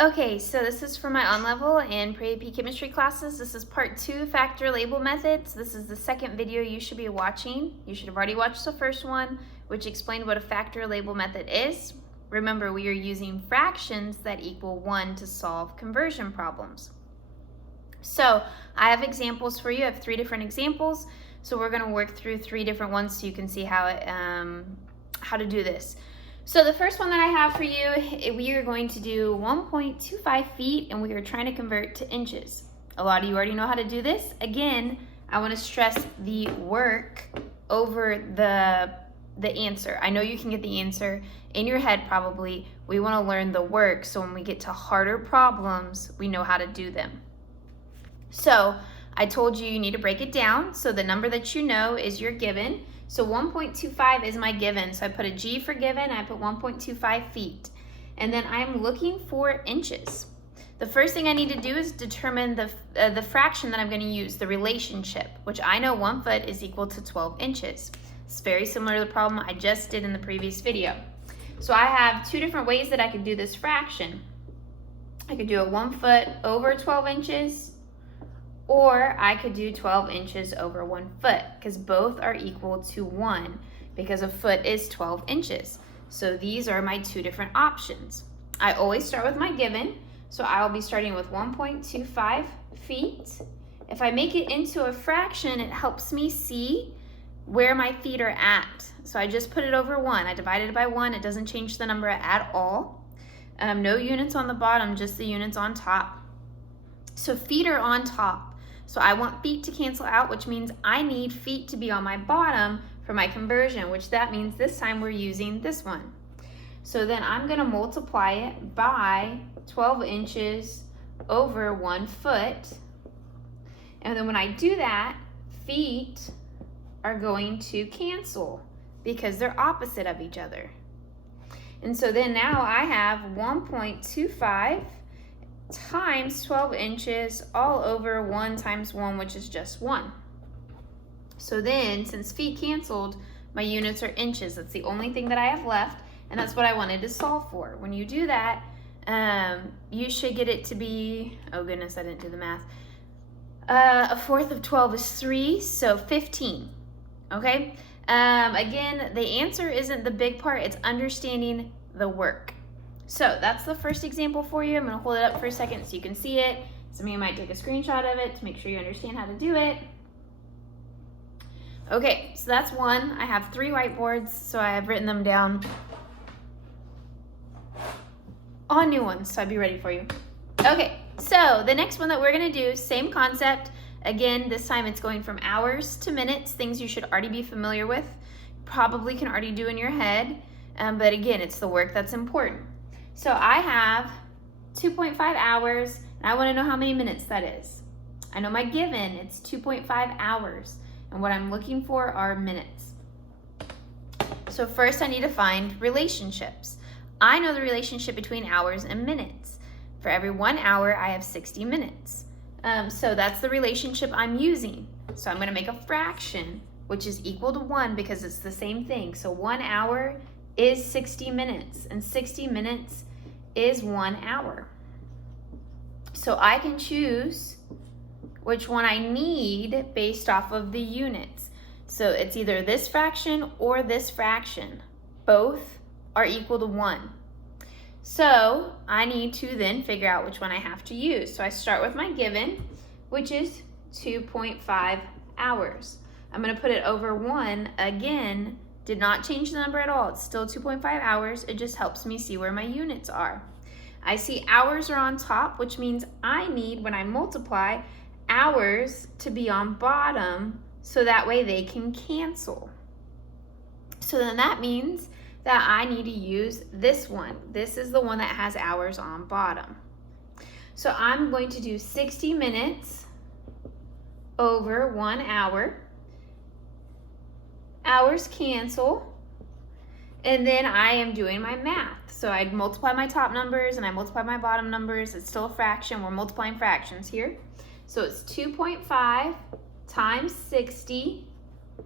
Okay, so this is for my on-level and pre-AP chemistry classes. This is part 2, factor label methods. This is the second video you should be watching. You should have already watched the first one, which explained what a factor label method is. Remember, we are using fractions that equal 1 to solve conversion problems. So I have examples for you. I have 3 different examples. So we're going to work through 3 different ones so you can see how to do this. So the first one that I have for you, we are going to do 1.25 feet and we are trying to convert to inches. A lot of you already know how to do this. Again, I want to stress the work over the answer. I know you can get the answer in your head probably. We want to learn the work so when we get to harder problems, we know how to do them. So I told you need to break it down. So the number that you know is your given. So 1.25 is my given. So I put a G for given, I put 1.25 feet. And then I'm looking for inches. The first thing I need to do is determine the fraction that I'm going to use, the relationship, which I know 1 foot is equal to 12 inches. It's very similar to the problem I just did in the previous video. So I have 2 different ways that I could do this fraction. I could do it 1 foot over 12 inches, or I could do 12 inches over 1 foot, because both are equal to 1, because a foot is 12 inches. So these are my 2 different options. I always start with my given, so I'll be starting with 1.25 feet. If I make it into a fraction, it helps me see where my feet are at. So I just put it over 1. I divided it by 1. It doesn't change the number at all. No units on the bottom, just the units on top. So feet are on top. So I want feet to cancel out, which means I need feet to be on my bottom for my conversion, which that means this time we're using this one. So then I'm going to multiply it by 12 inches over 1 foot. And then when I do that, feet are going to cancel because they're opposite of each other. And so then now I have 1.25 times 12 inches all over 1 times 1, which is just 1. So then, since feet canceled, my units are inches. That's the only thing that I have left, and that's what I wanted to solve for. When you do that, you should get it to be, oh goodness, I didn't do the math. A fourth of 12 is 3, so 15, okay? Again, the answer isn't the big part, it's understanding the work. So that's the first example for you. I'm going to hold it up for a second so you can see it. Some of you might take a screenshot of it to make sure you understand how to do it. Okay, so that's one. I have 3 whiteboards, so I have written them down on new ones, so I'd be ready for you. Okay, so the next one that we're going to do, same concept. Again, this time it's going from hours to minutes, things you should already be familiar with, probably can already do in your head, but again, it's the work that's important. So I have 2.5 hours, and I want to know how many minutes that is. I know my given, it's 2.5 hours, and what I'm looking for are minutes. So first I need to find relationships. I know the relationship between hours and minutes. For every 1 hour, I have 60 minutes. So that's the relationship I'm using. So I'm going to make a fraction, which is equal to 1 because it's the same thing. So 1 hour is 60 minutes, and 60 minutes is 1 hour. So I can choose which one I need based off of the units. So it's either this fraction or this fraction. Both are equal to 1. So I need to then figure out which one I have to use. So I start with my given, which is 2.5 hours. I'm going to put it over 1 again. Did not change the number at all. It's still 2.5 hours. It just helps me see where my units are. I see hours are on top, which means I need, when I multiply, hours to be on bottom so that way they can cancel. So then that means that I need to use this one. This is the one that has hours on bottom. So I'm going to do 60 minutes over 1 hour. Hours cancel, and then I am doing my math. So I multiply my top numbers and I multiply my bottom numbers. It's still a fraction. We're multiplying fractions here. So it's 2.5 times 60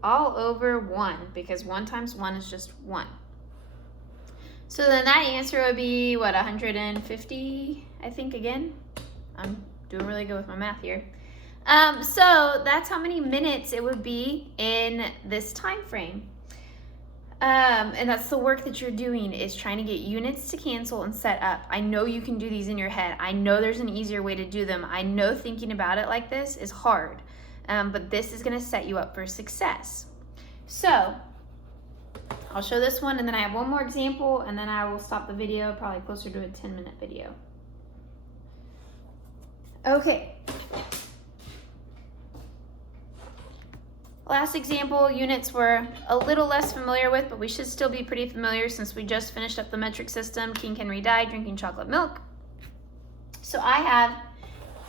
all over 1, because 1 times 1 is just 1. So then that answer would be, what, 150, I think, again? I'm doing really good with my math here. So that's how many minutes it would be in this time frame. And that's the work that you're doing, is trying to get units to cancel and set up. I know you can do these in your head. I know there's an easier way to do them. I know thinking about it like this is hard, but this is gonna set you up for success. So I'll show this one, and then I have one more example, and then I will stop the video, probably closer to a 10-minute video. Okay. Last example, units we're a little less familiar with, but we should still be pretty familiar since we just finished up the metric system. King Henry died drinking chocolate milk. So I have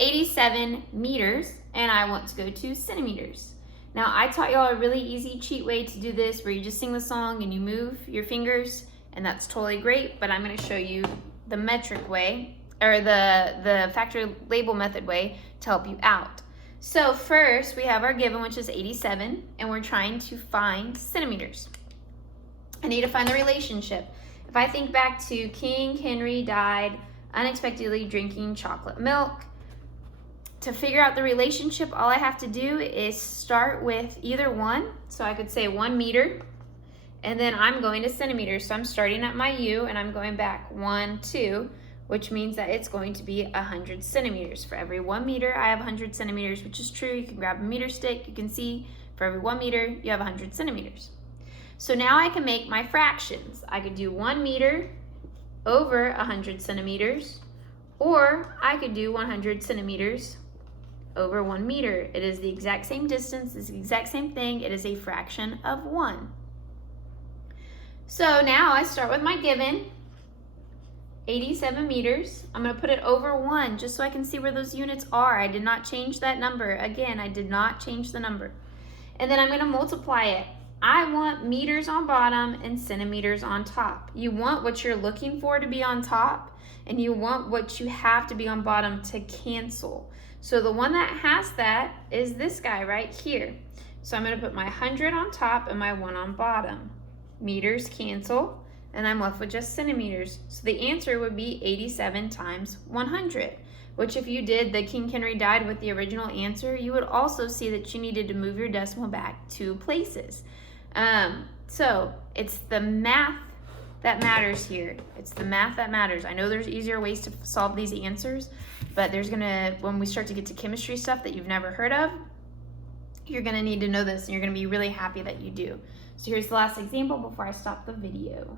87 meters, and I want to go to centimeters. Now, I taught y'all a really easy cheat way to do this, where you just sing the song and you move your fingers, and that's totally great, but I'm gonna show you the metric way, or the factor label method way, to help you out. So first, we have our given, which is 87, and we're trying to find centimeters. I need to find the relationship. If I think back to King Henry died unexpectedly drinking chocolate milk, to figure out the relationship, all I have to do is start with either one. So I could say 1 meter, and then I'm going to centimeters. So I'm starting at my U, and I'm going back 1, 2, which means that it's going to be 100 centimeters. For every 1 meter, I have 100 centimeters, which is true. You can grab a meter stick. You can see for every 1 meter, you have 100 centimeters. So now I can make my fractions. I could do 1 meter over 100 centimeters, or I could do 100 centimeters over 1 meter. It is the exact same distance, it's the exact same thing. It is a fraction of 1. So now I start with my given, 87 meters. I'm gonna put it over 1 just so I can see where those units are. I did not change that number. Again, I did not change the number. And then I'm gonna multiply it. I want meters on bottom and centimeters on top. You want what you're looking for to be on top, and you want what you have to be on bottom to cancel. So the one that has that is this guy right here. So I'm gonna put my 100 on top and my 1 on bottom. Meters cancel, and I'm left with just centimeters. So the answer would be 87 times 100, which if you did the King Henry died with the original answer, you would also see that you needed to move your decimal back 2 places. So it's the math that matters here. It's the math that matters. I know there's easier ways to solve these answers, but when we start to get to chemistry stuff that you've never heard of, you're gonna need to know this, and you're gonna be really happy that you do. So here's the last example before I stop the video.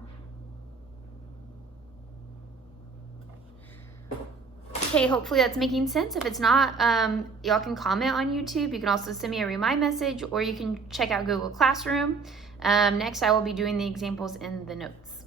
Okay, hopefully that's making sense. If it's not, y'all can comment on YouTube. You can also send me a remind message, or you can check out Google Classroom. Next, I will be doing the examples in the notes.